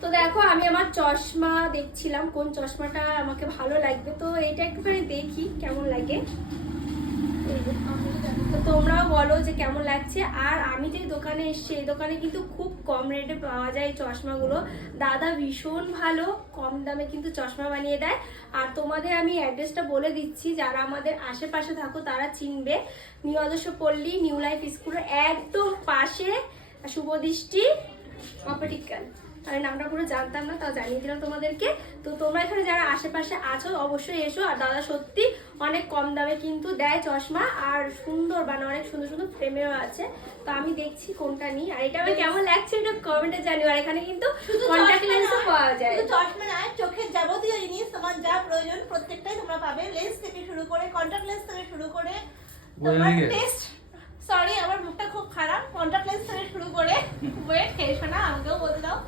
তো দেখো আমি আমার চশমা দেখছিলাম কোন চশমাটা আমাকে ভালো লাগবে, তো এইটা একটুখানি দেখি কেমন লাগে। তো তোমরাও বলো যে কেমন লাগছে। আর আমি যে দোকানে এসেছি এই দোকানে কিন্তু খুব কম রেটে পাওয়া যায় এই চশমাগুলো। দাদা ভীষণ ভালো, কম দামে কিন্তু চশমা বানিয়ে দেয়। আর তোমাদের আমি অ্যাড্রেসটা বলে দিচ্ছি, যারা আমাদের আশেপাশে থাকো তারা চিনবে। নিউ আদর্শ পল্লী নিউ লাইফ স্কুলের একদম পাশে শুভদৃষ্টি অপটিক্যাল। আমি নামটা পুরো জানতাম না, তাও জানিয়ে দিলাম তোমাদেরকে। তো তোমরা এখানে যারা আশেপাশে আছো অবশ্যই এসো। আর দাদা সত্যি অনেক কম দামে কিন্তু দেয় চশমা, আর সুন্দর মানে অনেক সুন্দর সুন্দর ফ্রেমেও আছে। তো আমি দেখছি কোনটা নিই, আর এটা আমার কেমন লাগছে এটা কমেন্টে জানিও। আর এখানে কিন্তু কন্টাক্ট লেন্সও পাওয়া যায়। শুধু চশমা নয়, চোখের যাবতীয় জিনিস তোমার যা প্রয়োজন প্রত্যেকটাই তোমরা পাবে। লেন্স থেকে শুরু করে কন্টাক্ট লেন্স থেকে শুরু করে তোমার টেস্ট, সরি আমার মুখটা খুব খারাপ, কন্টাক্ট লেন্স থেকে শুরু করে ওয়েট খেয়েছো না আমাকেও বলে দাও।